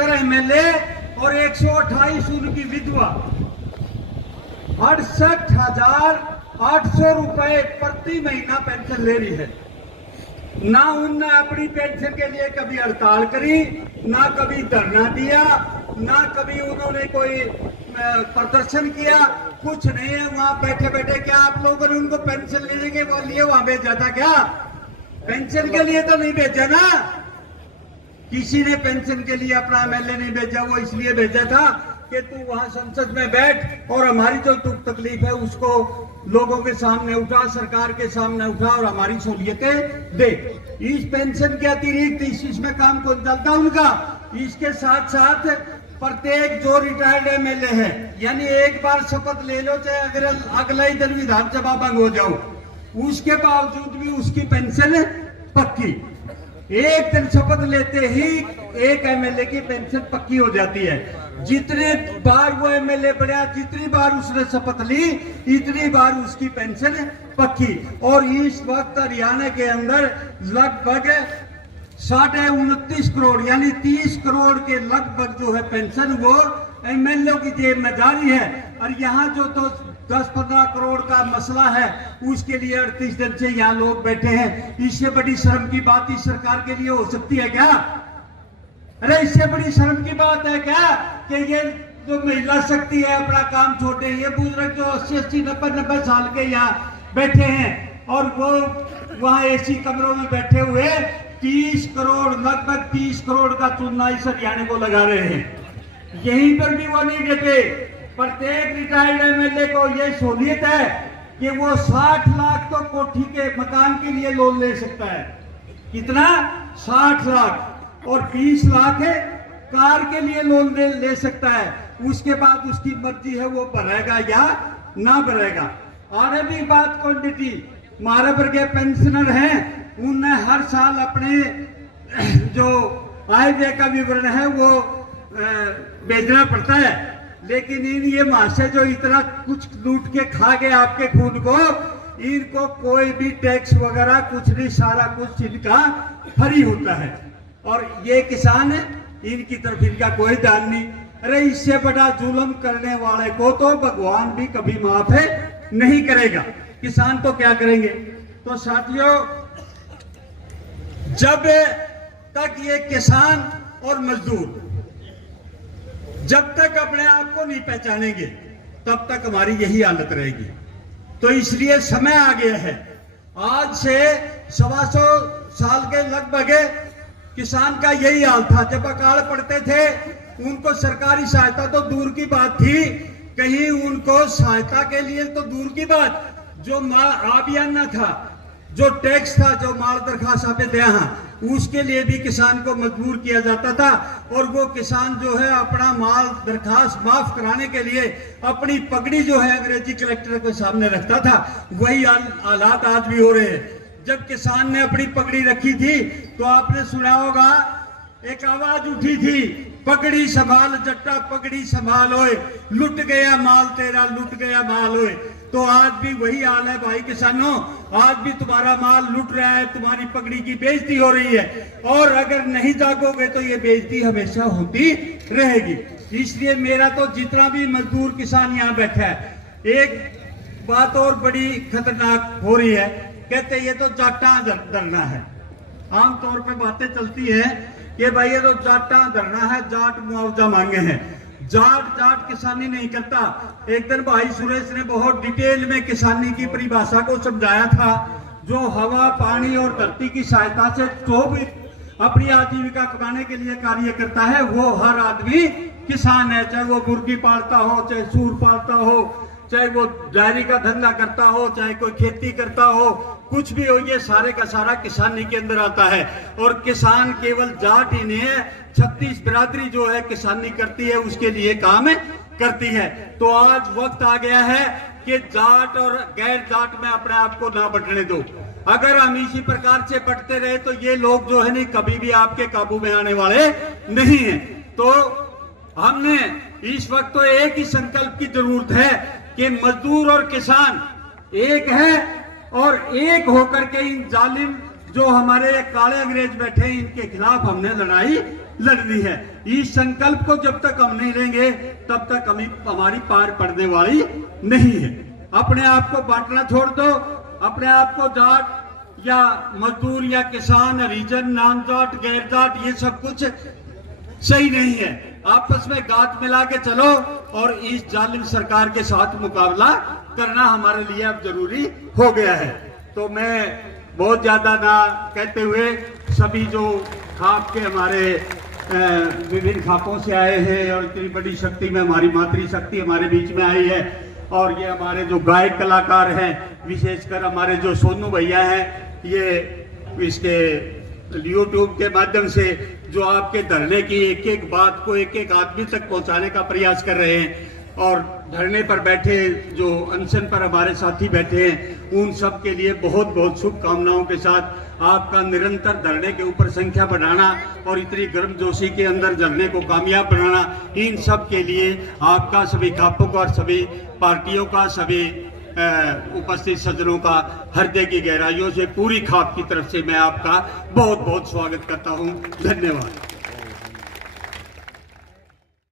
75 MLA और 128 उनकी विधवा 68,800 रुपए प्रति महीना पेंशन ले रही है। ना उनने अपनी पेंशन के लिए कभी हड़ताल करी, ना कभी धरना दिया, ना कभी उन्होंने कोई प्रदर्शन किया, कुछ नहीं है। वहां बैठे बैठे क्या आप लोगों ने उनको पेंशन लेने के लिए वहां भेजा था क्या? पेंशन के लिए तो नहीं भेजा ना, किसी ने पेंशन के लिए अपना एमएलए नहीं भेजा। वो इसलिए भेजा था कि तू वहां संसद में बैठ और हमारी जो दुख तकलीफ है उसको लोगों के सामने उठा, सरकार के सामने उठा और हमारी सहूलियतें दे। इस पेंशन के अतिरिक्त इसमें काम कौन चलता उनका? इसके साथ साथ प्रत्येक जो रिटायर्ड एमएलए है, यानी एक बार शपथ ले लो चाहे अगर अगला ही दिन विधानसभा भंग हो जाओ, उसके बावजूद भी उसकी पेंशन पक्की। एक दिन शपथ लेते ही एक एमएलए की पेंशन पक्की हो जाती है। जितने बार वो एमएलए बढ़ा, जितनी बार उसने शपथ ली, इतनी बार उसकी पेंशन पक्की। और इस वक्त हरियाणा के अंदर लगभग 29.5 करोड़ यानी 30 करोड़ के लगभग जो है पेंशन वो एमएलए की जेब में जारी है। और यहाँ जो तो 10-15 करोड़ का मसला है उसके लिए 38 दिन से यहाँ लोग बैठे हैं। इससे बड़ी शर्म की बात इस सरकार के लिए हो सकती है क्या? अरे इससे बड़ी शर्म की बात है क्या कि ये जो महिला शक्ति है अपना काम छोड़े, ये बुजुर्ग जो 80-80, 90-90 साल के यहाँ बैठे हैं और वो वहाँ एसी कमरों में बैठे हुए 30 करोड़ लगभग 30 करोड़ का चूना इस हरियाणा को लगा रहे हैं। यहीं पर भी वो नहीं डटे। प्रत्येक रिटायर्ड एमएलए को ये सहूलियत है कि वो 60 लाख तो कोठी के मकान के लिए लोन ले सकता है। कितना? 60 लाख। और 20 लाख कार के लिए लोन ले सकता है। उसके बाद उसकी मर्जी है वो भरेगा या ना भरेगा। और अभी बात क्वांटिटी, हमारे पर के पेंशनर हैं उन्हें हर साल अपने जो आय व्यय का विवरण है वो भेजना पड़ता है। लेकिन ये महाशय जो इतना कुछ लूट के खा गए आपके खून को, इनको कोई भी टैक्स वगैरह कुछ नहीं, सारा कुछ इनका फ्री होता है। और ये किसान इनकी तरफ इनका कोई ध्यान नहीं। अरे इससे बड़ा जुल्म करने वाले को तो भगवान भी कभी माफ नहीं करेगा। किसान तो क्या करेंगे? तो साथियों, जब तक ये किसान और मजदूर जब तक अपने आप को नहीं पहचानेंगे तब तक हमारी यही हालत रहेगी। तो इसलिए समय आ गया है। आज से 125 साल के लगभग किसान का यही हाल था। जब अकाल पड़ते थे उनको सरकारी सहायता तो दूर की बात थी, कहीं उनको सहायता के लिए तो दूर की बात, जो आबियाना था, जो टैक्स था, जो माल दरखास्त पे यहाँ, उसके लिए भी किसान को मजबूर किया जाता था। और वो किसान जो है अपना माल दरखास्त माफ कराने के लिए अपनी पगड़ी जो है अंग्रेजी कलेक्टर के सामने रखता था। वही हालात आज भी हो रहे हैं। जब किसान ने अपनी पगड़ी रखी थी तो आपने सुना होगा एक आवाज उठी थी, पगड़ी संभाल जट्टा पगड़ी संभाल ओए, लुट गया माल तेरा लुट गया माल ओए। तो आज भी वही हाल है भाई किसानों, आज भी तुम्हारा माल लुट रहा है, तुम्हारी पगड़ी की बेइज्जती हो रही है। और अगर नहीं जागोगे तो ये बेइज्जती हमेशा होती रहेगी। इसलिए मेरा तो जितना भी मजदूर किसान यहाँ बैठा है, एक बात और बड़ी खतरनाक हो रही है। कहते ये तो जाटा धरना है। आमतौर पर बातें चलती है कि भाई ये तो जाटा धरना है, जाट मुआवजा मांगे हैं। जाट किसानी नहीं करता। एक दिन भाई सुरेश ने बहुत डिटेल में किसानी की परिभाषा को समझाया था। जो हवा पानी और धरती की सहायता से जो भी अपनी आजीविका कमाने के लिए कार्य करता है वो हर आदमी किसान है। चाहे वो मुर्गी पालता हो, चाहे सूर पालता हो, चाहे वो डायरी का धंधा करता हो, चाहे कोई खेती करता हो, कुछ भी हो, ये सारे का सारा किसानी के अंदर आता है। और किसान केवल जाट ही नहीं है, 36 बिरादरी जो है किसानी करती है, उसके लिए काम करती है। तो आज वक्त आ गया है कि जाट और गैर जाट में अपने आप को ना बंटने दो। अगर हम इसी प्रकार से बंटते रहे तो ये लोग जो है नहीं कभी भी आपके काबू में आने वाले नहीं है। तो हमने इस वक्त तो एक ही संकल्प की जरूरत है कि मजदूर और किसान एक है और एक होकर के इन जालिम जो हमारे काले अंग्रेज बैठे हैं इनके खिलाफ हमने लड़ाई लड़नी है। इस संकल्प को जब तक हम नहीं लेंगे तब तक हमारी पार पड़ने वाली नहीं है। अपने आप को बांटना छोड़ दो, अपने आप को जाट या मजदूर या किसान, हरिजन, नाम जाट, गैर जाट, ये सब कुछ सही नहीं है। आपस में गांठ मिला के चलो और इस जालिम सरकार के साथ मुकाबला करना हमारे लिए अब जरूरी हो गया है। तो मैं बहुत ज्यादा ना कहते हुए सभी जो खाप के हमारे विभिन्न खापों से आए हैं और इतनी बड़ी शक्ति में हमारी मातृशक्ति हमारे बीच में आई है, और ये हमारे जो गायक कलाकार हैं, विशेषकर हमारे जो सोनू भैया हैं, ये इसके यूट्यूब के माध्यम से जो आपके धरने की एक एक बात को एक एक आदमी तक पहुंचाने का प्रयास कर रहे हैं, और धरने पर बैठे जो अनशन पर हमारे साथी बैठे हैं, उन सब के लिए बहुत बहुत शुभकामनाओं के साथ आपका निरंतर धरने के ऊपर संख्या बढ़ाना और इतनी गर्मजोशी के अंदर धरने को कामयाब बनाना, इन सब के लिए आपका, सभी खापों का और सभी पार्टियों का, सभी उपस्थित सज्जनों का हृदय की गहराइयों से पूरी खाप की तरफ से मैं आपका बहुत बहुत स्वागत करता हूं। धन्यवाद।